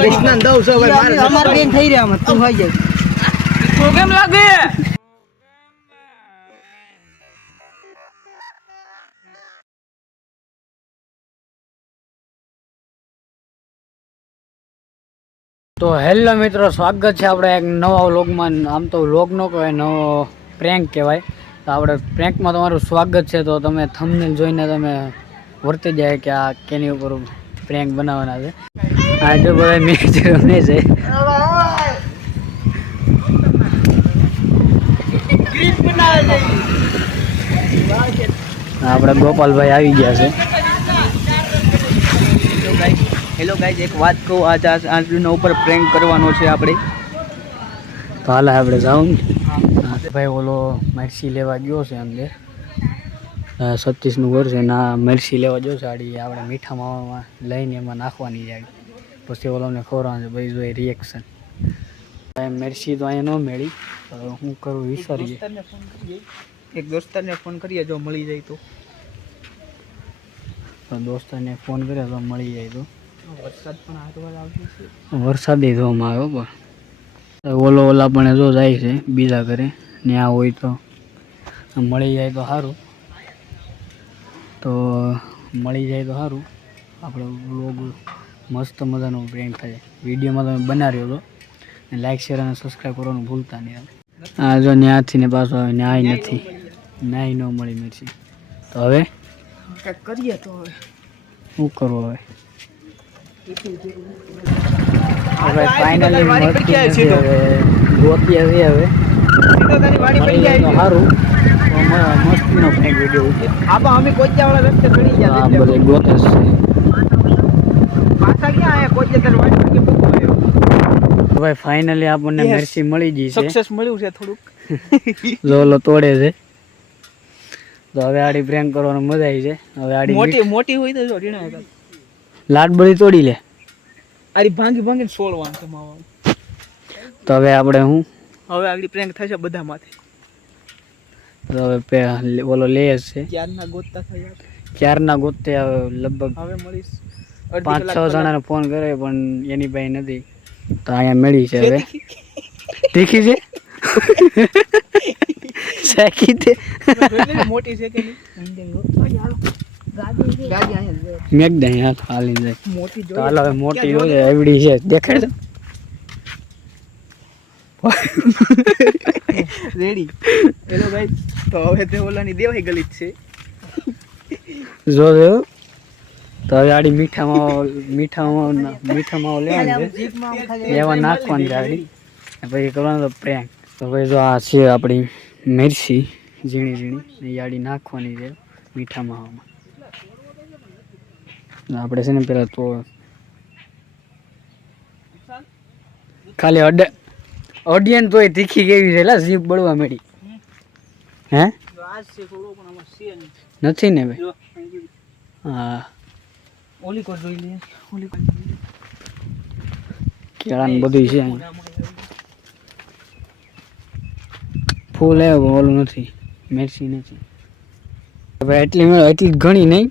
કૃષ્ણ દઉં છો ભાઈ મારે અમાર બેન થઈ રહ્યા મત તું હોઈ જાય તો કેમ લાગે તો હેલો મિત્રો સ્વાગત છે આપણે એક નવા વ્લોગમાં આમ તો વ્લોગ નો કહેવાય નવો પ્રેન્ક કહેવાય તો આપણે પ્રેન્કમાં તમારું સ્વાગત છે તો તમે થંબનેલ જોઈને તમે વર્તી જાય કે આ કેની ઉપર પ્રેન્ક બનાવવાના છે આ જો બધા મેચ રમે છે આપણે ગોપાલભાઈ આવી ગયા છે હેલો ગાઈઝ એક વાત કહું આજના ઉપર પ્રેન્ક કરવાનો છે આપણે તો હાલ આપણે જાઉં ભાઈ ઓલો મરસી લેવા ગયો છે અંદર 36નું ઘર છે ના મરસી લેવા ગયો છે આડી આપણે મીઠા માવામાં લઈને એમાં નાખવાની જાય પછી ઓલોને ખોરવાનું છે ભાઈ જોઈએ રિએક્શન મરસી તો અહીંયા ન મેળી હું કરું વિચારીએ એક દોસ્તારને ફોન કરીએ જો મળી જાય તો દોસ્તારને ફોન કર્યો તો મળી જાય તો વરસાદ પણ હાથવાર આવતો છે વરસાદ જોવામાં આવ્યો પણ ઓલા પણ જો જાય છે બીજા ઘરે ત્યાં હોય તો મળી જાય તો સારું તો મળી જાય તો સારું આપણે વ્લોગ મસ્ત મજાનો પ્રેન્ક થાય વિડીયોમાં તમે બનાવ્યો હતો લાઈક શેર અને સબસ્ક્રાઈબ કરવાનું ભૂલતા નહીં આ જો ન્યાથી ને પાછો આવે ન્યાય નથી ન્યાય ન મળી મરસી તો હવે કરીએ તો હવે શું કરવું હવે ફાઇનલી ગોતી આવી હવે સારું મસ્તીનો પ્રેન્ક વિડીયો છે આપા અમે કોચિયાવાળા રસ્તે ચડી ગયા આ બધે ગોતે છે પાછા ક્યાં આયા કોચિયા તર વાટ કે બુક આવ્યો ભાઈ ફાઇનલી આપણને મરસી મળી ગઈ છે સક્સેસ મળ્યું છે થોડુંક લોલો તોડે છે તો હવે આડી પ્રેન્ક કરવાનો મજા આવી છે હવે આડી મોટી હોય તો જો રીણા લાડબળી તોડી લે આરી ભાંગીને સોળવાનું છે માવા તો હવે આપણે હું હવે આગળ પ્રેન્ક થશે બધા માથે તો હવે ઓલો લે છે ક્યારના ગોતતા થયા ક્યારના ગોતે લગભગ હવે મળીશ 5-6 જણાને ફોન કરે પણ એની પાસે નથી તો અહીંયા મળી છે હવે તીખી છે સાકી તે મોટી છે કે મેક દે યાર હાલી જાય મોટી તો હાલ હવે મોટી હોય એવડી છે દેખાડ રેડી હેલો ગાઈસ તો હવે તે ઓલાની દેવાઈ ગલી છે જો તો હવે આડી મીઠામાં લેવાનું છે એવા નાખવાનું છે આડી પછી કરવાનું તો પ્રેન્ક તો ભાઈ જો આ છે આપણી મિરચી ઝીણી આડી નાખવાની છે મીઠા માવામાં આપણે છે ને પેલા તો ખાલી ઓડિયન્સ તોય તીખી કેવી છે જીભ બળવા મળી હે નથી ને ભાઈ હા ઓલી કોર જોઈ લે ઓલી કોર કેળાનું બધું છે ફૂલ આવ્યો ઓલું નથી મિરચી નથી હવે એટલી ઘણી નહીં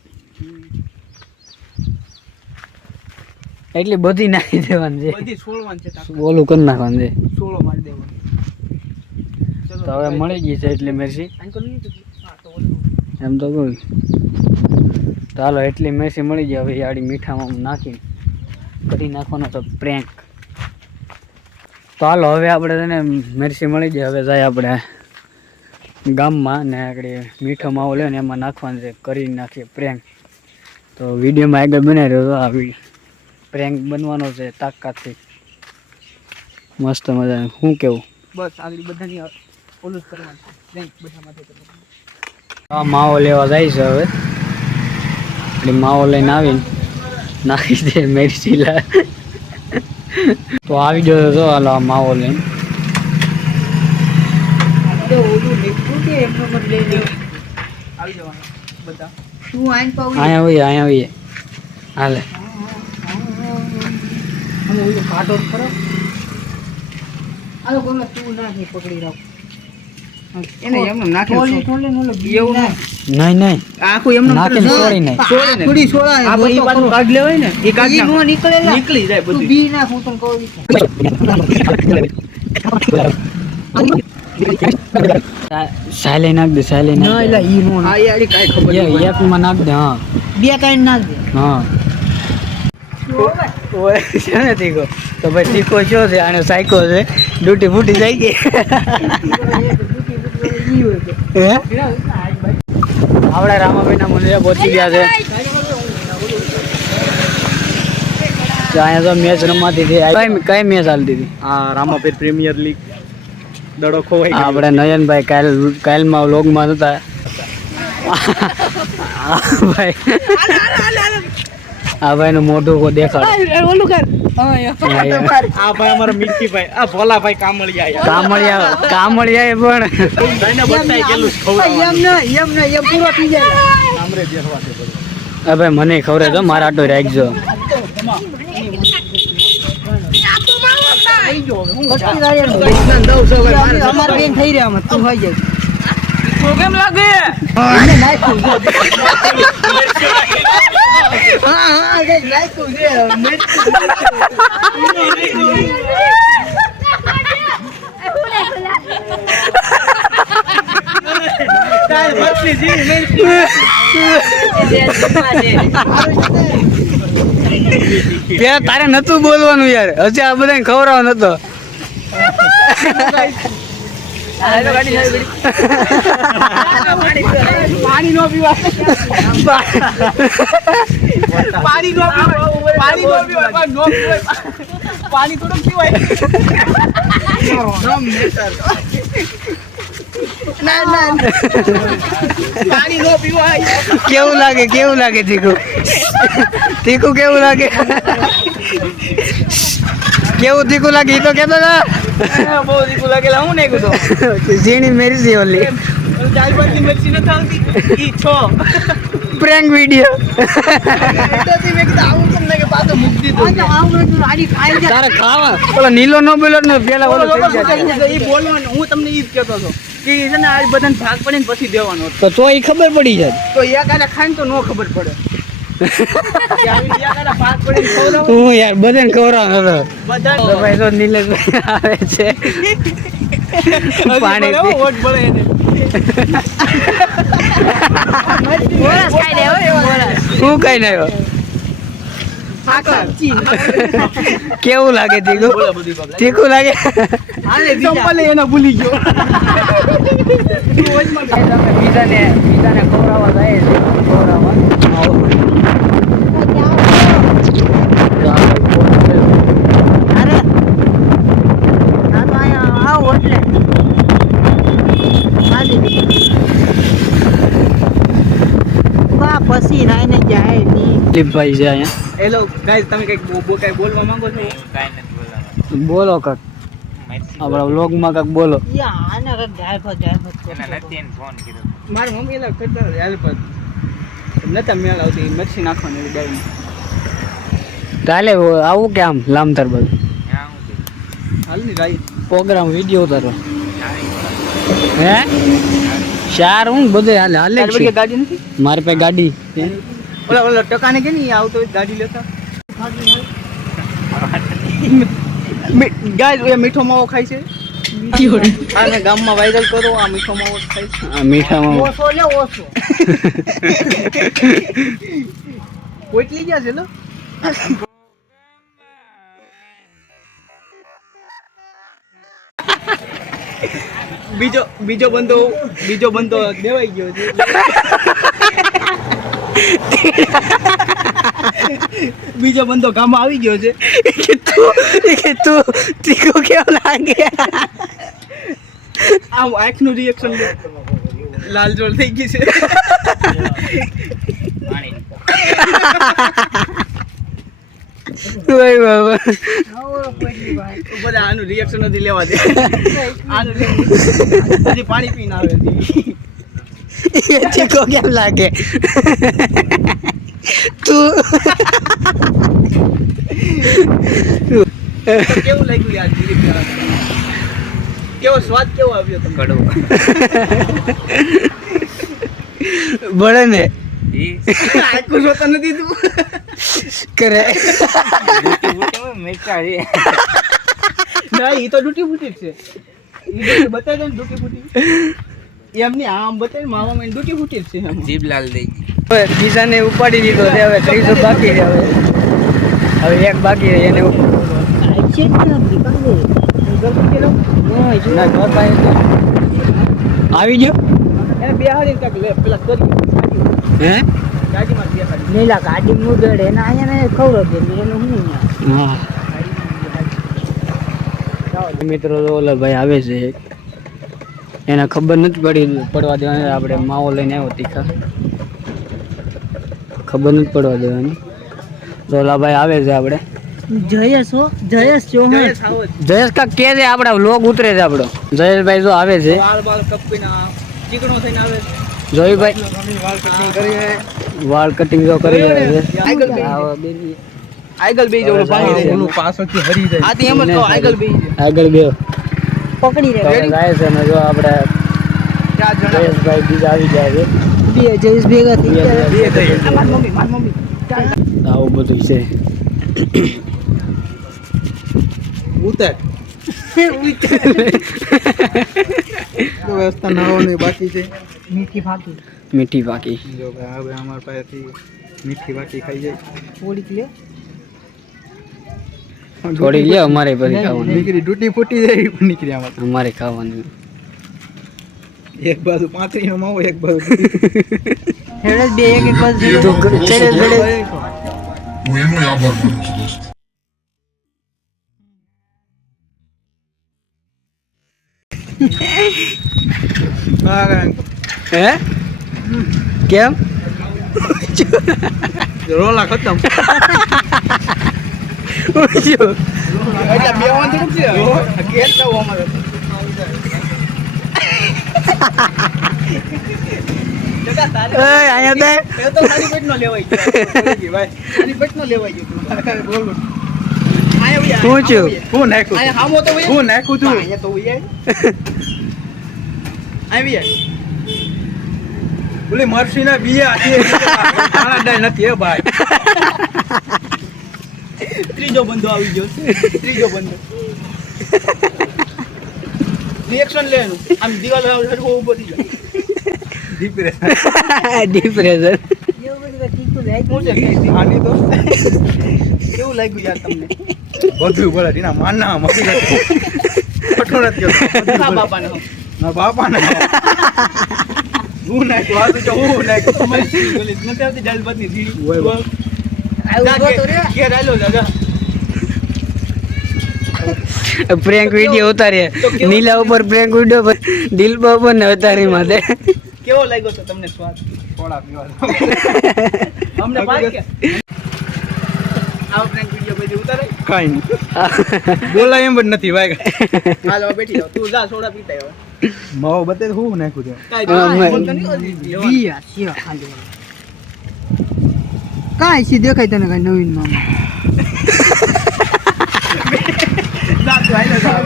એટલી બધી નાખી દેવાની છે બધી છોડવાની છે ઓલું કરી નાખવાનું છે છોડો મારી દેવાનો તો હવે મળી ગઈ છે એટલી મિરચી એમ તો કહું તો હાલો એટલી મિરચી મળી જાય હવે આડી મીઠામાં નાખીને કરી નાખવાનો તો પ્રેન્ક તો હાલો હવે આપણે તેને મિરચી મળી જાય હવે જાય આપણે ગામમાં ને આગળ મીઠો માવો લે ને એમાં નાખવાનું છે કરી નાખીએ પ્રેન્ક તો વિડીયોમાં આગળ બનાવી રહ્યો તો આ પ્રેન્ક બનવાનો છે તાકાતથી મસ્ત મજાનું શું કેવું બસ આગળ બધાની ઓલું જ કરવાનું છે પ્રેન્ક બધા માથે કરવાનું આ માવો લેવા જાય છે હવે એટલે માવો લઈને આવીને નાખી દે મિરચી તો આવી ગયો તો હાલો આ માવો લઈને અહીંયા હોઈએ હાલે કાઢો ખરો હાલો ગમે તું નાખી પકડી રાખ એને એમને નાખી એવું નહીં આખું એમને નાખીને છોડી નહીં. થોડી છોડાય આપણે ઈ પાછું કાઢ લેવાય ને ઈ કાઢ નો નીકળી જાય બધું બી નાખ હું તને કહું સાલે નાખ દે સાલે નાખ દે. આ યાર કાઈ ખબર એકમાં નાખ દે. હા બે કાઈ નાખ દે. હા ઓય છે ને તીખો તો ભાઈ તીખો શું છે આને સાયકો છે ડૂટી ફૂટી જાય ગઈ હે આવડા રામાભાઈના મંદિરે પહોંચી ગયા છે તો અહીંયા તો મેચ રમાતી હતી કઈ મેચ હાલતી હતી આ રામાપીર પ્રીમિયર લીગ દડો ખોવાઈ ગયો આપણે નયનભાઈ કાલમાં વ્લોગમાં હતા ભાઈ આ ભાઈ નું મોઢું કો દેખાડ ઓલું કર આ ભાઈ અમારા મિલ્કીભાઈ આ ભોલાભાઈ કામળિયા કામળિયા પણ એને બતાય ગેલું એમ પૂરો થઈ જાય. સામરે બેસવા છે બધું હવે ભાઈ મને ખબર તો મારા આટો રાખજો અમારે બેન થઈ રહ્યા અમે તું હોય જાય. કેમ લાગે એને નાખ્યું હા કઈ નાખ્યું છે પેલા તારે નતું બોલવાનું યાર હજી આ બધાને ખવડાવ નતો પાણી નો પીવા પાણી નો પીવાય પાણી થોડું પીવાય ના પાણી નો પીવાય. કેવું લાગે તીખું કેવું લાગે કેવું તીખું લાગે એ તો કેતો હતા બહુ દીકું લાગેલા હું નહીં કીધું ઝીણી મેરી છે ઓલી ચાર પાંચ મરચી નથી આવતી ઈ છો પ્રેન્ક વિડિયો તારે ખાવા ઓલો નીલો નો બોલ્યો ને પેલા ઓલો થઈ જાય. ઈ બોલવાનું હું તમને ઈ જ કહેતો હતો કે ઈ છે ને આજ બધાને ભાગ પડીને પછી દેવાનો હતો. તો એ ખબર પડી જાય તો એક આને ખાઈને તો નો ખબર પડે કે આવી એક આને ભાગ પડીને ખવડાવો હું યાર બધાને ખવડાવ હતો બધાને તો ભાઈ તો નીલેશભાઈ આવે છે પાણી પી. વોટ પડે એને હું કઈ ના કેવું લાગે તીખું લાગે ચંપલે એને ભૂલી ગયો બીજાને ખવડાવવા જાય છે પછી નાઈને જાય નહીં. દિલીપભાઈ છે અહીંયા હેલો ગાઈસ તમે કઈ બોલવા માંગો છો બોલો કાક આપણા વ્લોગમાં કાક બોલો આને જાય મારી મમ્મી એલા કરતા હેલ્પ નતા મેળ આવતી મચ્છી નાખવાની એવી ડાળી ચાલે આવું કે આમ લામતર બધું હાલ ની રાઈ પ્રોગ્રામ વિડીયો ઉતારો હે ચાર હું બધે હાલે તારી પાસે ગાડી નથી મારી પાસે ગાડી ઓલા ટકાને કે નહીં આવતો હોય ગાડી લેતા ગાઈસ એ મીઠો માવો ખાય છે આને ગામમાં વાયરલ કરો આ મીઠો માવો ખાય છે આ મીઠામાં ઓછો લે ઓછો કોઈટલી ગયા છે લો બીજો બંદો દેવાઈ ગયો છે બીજો બંદો ગામમાં આવી ગયો છે તું તીખું કેવું લાગે આમ આંખનું રિએક્શન લાલ જોલ થઈ ગઈ છે ઓય બાબા બધા આનું રિએક્શન નથી લેવા દે આનું હજી પાણી પીને આવે એ તીખો કેમ લાગે તું કેવું લાગ્યું યાર દિલીપ કેવો સ્વાદ કેવો આવ્યો તમને? કડવો બળે ને આખું જોતા નથી તું કરે મીઠા છે ના ઈ તો ડૂટી ફૂટી જ છે ઈ તો બતાવી દે ને ડૂટી ફૂટી એમની આમ બતાવી માવા મેં ડૂટી ફૂટી જ છે એમાં. જીભ લાલ થઈ ગઈ બીજાને ઉપાડી દીધો છે હવે ત્રીજો બાકી છે હવે એક બાકી છે એને છે જ નથી કાંઈ. ના ઘર પાસે આવી ગયો એને બે હારી કાંઈક લે પેલા કરી હે ગાડીમાં બે હારી નીલા ગાડી મુદડે ને અહીંયા ને ખવડાવ દે એનું હું હા મિત્રો તો ઓલા ભાઈ આવે છે એને ખબર નથી પડવા દેવાની આપણે માવો લઈને આવ્યો તીખા ખબર નથી પડવા દેવાની તો ઓલા ભાઈ આવે છે આપણે જયેશ હો જયેશ ચૌહાણ જયેશ આવો જ. જયેશ કા કે છે આપણા લોગ ઉતરે છે આપણો જયેશભાઈ જો આવે છે વાળ બાળ કપીને ચીકણો થઈને આવે જોઈભાઈ વાળ કટિંગ જો કરી રહ્યા છે આગળ બેહી આવો જાય. બેની. આગળ બેહી જાવ ભાગી જાય ઓલું પાછળથી હરી જાય આ તો એમ જ કહો આગળ બેહી જાય આગળ બે પકડી તો રે હવે જાય છે ને જો આપણે ચાર જણા જયેશભાઈ બીજા આવી જાય છે બે જયેશ ભેગા થઈ બે ગયા. બે થઈ આ મારી મમ્મી આવું બધું છે ઉતાર તો વ્યવસ્થા નાવાની બાકી છે મીઠી ફાકી મીઠી પાકી જો ભાઈ હવે અમારા પાસેથી મીઠી બાકી ખાઈ જાય થોડીક લે થોડીક લે અમારે પછી ખાવાની નીકળી તૂટી ફૂટી જાય પણ નીકળી આમાં અમારે ખાવાની એક બાજુ પાંત્રીનો માવો એક બાજુ હેડે બે એક એક બાજુ તું છેડે છેડે હું એનો આભાર માનું છું દોસ્ત હે કેમ રોલા ખતમ એટલે બે વાંધો નથી ઘેર જાવ અમારે જગા તારે અહીંયા દે એ તો મારી પેટનો લેવાઈ ગયો ભાઈ મારી પેટનો લેવાઈ ગયો બોલો આયા શું છું? હું નાખ્યું આયા હામો તો હું નાખ્યું તું આયા તો ઉઈ આવી જાય ઓલી મરસીના બિયા છે ખાણા ડાય નથી હે ભાઈ ત્રીજો બંદો આવી ગયો ત્રીજો બંદો રિએક્શન લેવાનું આમ દિવાલ હરખો ઊભો થઈ જાય દીપરે ડિપ્રેશન એવું બધું તીખું જાય હું છે કઈ આની તો કેવું લાગ્યું યાર તમને બધું બોલે એના માના મકી ખોટો નથી હા બાપાને હો ના બાપા ના હું નાખ્યું આ તો હું નાખ્યું બોલી નથી આવતી જલપતની સીડી ઓય વાહ. જા ઘેર આલો દાદા પ્રેન્ક વિડીયો ઉતારીએ નીલા ઉપર પ્રેન્ક વિડીયો દિલ ઉપર ને ઉતારી માથે કેવો લાગ્યો તો તમને સ્વાદ થોડા પીવા અમને પાક કે આવો પ્રેન્ક વિડિયો પછી ઉતારે કાઈ નહીં બોલાય એમ જ નથી ભાઈ હાલ હવે બેઠી જાવ તું જા સોડા પીતા આવ માવો બતાય હું નાખ્યું છે કાઈ ફોન તો નહીં હોતી લેવાનું. બિયા સિયા ખાલી કાંઈ સી દેખાય તને કાંઈ નવીન માં જા તું આઈને જા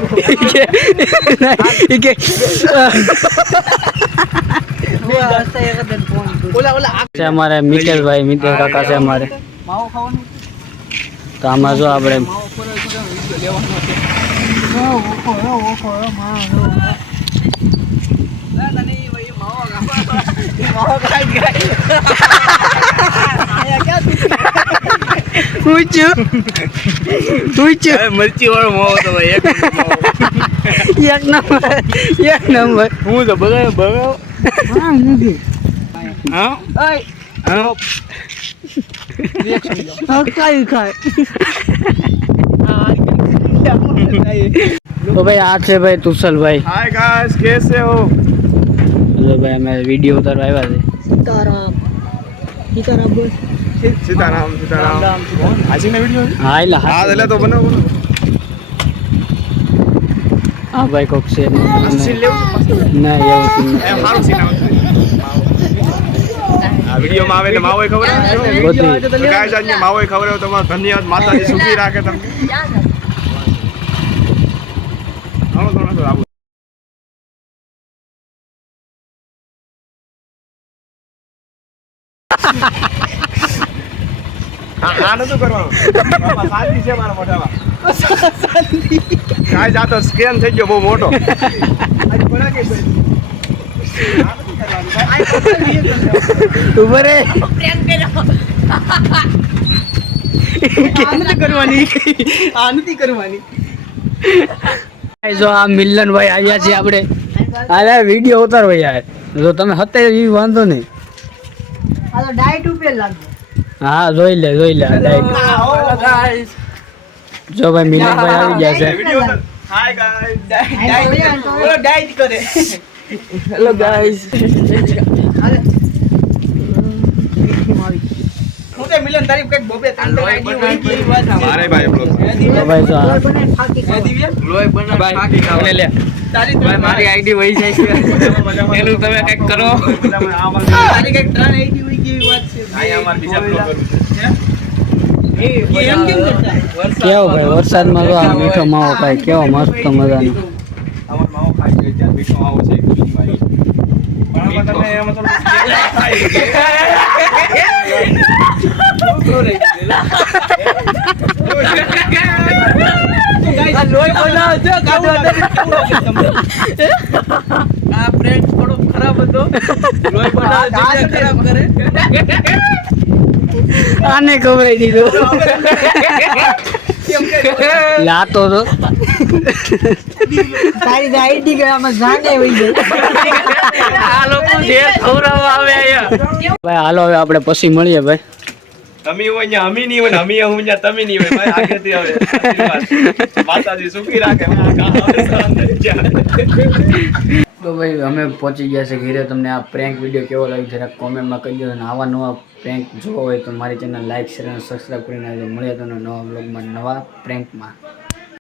ઓલા આ છે અમારે મિત્તલભાઈ મિત્તલ કાકા છે અમારે માવો ખાવાનું તો આમાં જો આપણે માવો ખોરાક લેવાનો છે ના ના નહીં ભાઈ માવો માવો ખાઈ ગયા આયા ક્યાં પૂછ્યું મરચી વાળો માવો તો ભાઈ એક નંબર હું તો બગાવ બગાવ હા નથી હા હા રિએક્શન લો કાંઈ ખાય તો ભાઈ આ છે ભાઈ તુષલભાઈ हाय गाइस कैसे हो જો ભાઈ અમે વિડીયો ઉતારવા આવ્યા છે સીતારામ સીતારામ બોલ सीताराम सीताराम आज में वीडियो હા એટલે हाँ હા चले तो बनो बनो હા ભાઈ કોક છે सीन ले ના એવું સીન ए हारो सीन आवत આ વિડિયો માં આવે એટલે માવો ખબર બધી તો ગાઈસ આજે માવો ખબર હોય તમારો ધન્યવાદ માતાજી સુખી રાખે તમને હાલો તો આવું આ નતું કરવાનું બાપા શાંતિ છે મારા મોઢામાં કાંઈ જાતો સ્કેન થઈ ગયો બહુ મોટો આજે ભણા કે આ નથી કરવાનું ભાઈ આ ઉભો રે આ નથી કરવાની જો આ મિલનભાઈ આવ્યા છે આપણે અરે વિડીયો ઉતારવો યાર જો તમે હતા એ વાંધો નહીં આ તો ડાયટ ઉપર લાગશે. હા જોઈ લે આ ડાયટ. જો ભાઈ મિલનભાઈ આવી ગયા છે વિડિયો હાય ગાઈસ ડાયટ બોલો ડાયટ કરે હેલો ગાઈસ હું તો મિલન તારી કઈક બોબે તાંડો આઈડી હોય કે એવી વાત છે મારે ભાઈ બ્લોગ તો ભાઈ જો લોહી બનાવીને ફાકી ખાવા. દિવ્યા લે તારી મારી આઈડી વહી જાય છે એનું તમે કંઈક કરો તારી કઈક 3 આઈડી હોય કે એવી વાત છે આ અમાર બીજા બ્લોગર એ એમ કેમ કરતા કેવો ભાઈ વરસાદમાં તો આ મીઠો માવો ખાય કેવો મસ્ત મજાનો અમાર માવો ખાઈ ગયો ત્યાં મીઠો માવો છે ગુલીમારી પણ આમાં તમે એમાં તો ખાઈ આ લોહી બનાવો છો કાઢો આ પ્રેન્ક થોડો ખરાબ હતો લોહી બનાવો જગ્યા ખરાબ કરે આને ખવડાવી દીધું કેમ કે લાતો તો તારી તો આઈડી ગળામાં જાને વહી ગઈ. આ લોકો જે ખવડાવવા આવે અહીંયા ભાઈ હાલો હવે આપણે પછી મળીએ ભાઈ અમી હોય ને અમી નહીં હોય ને અમી હું ને તમે નહીં હોય ભાઈ આગળથી આવે આશીર્વાદ. માતાજી સુખી રાખે આ કામ તો ભાઈ અમે પહોંચી ગયા છે ઘરે. તમને આ પ્રેન્ક વિડીયો કેવો લાગ્યો જરાક કોમેન્ટમાં કહી દો અને આવા નવા પ્રેન્ક જોવા હોય તો મારી ચેનલ લાઈક શેર અને સબસ્ક્રાઈબ કરીને મળીએ તમને નવા બ્લોગમાં નવા પ્રેન્કમાં.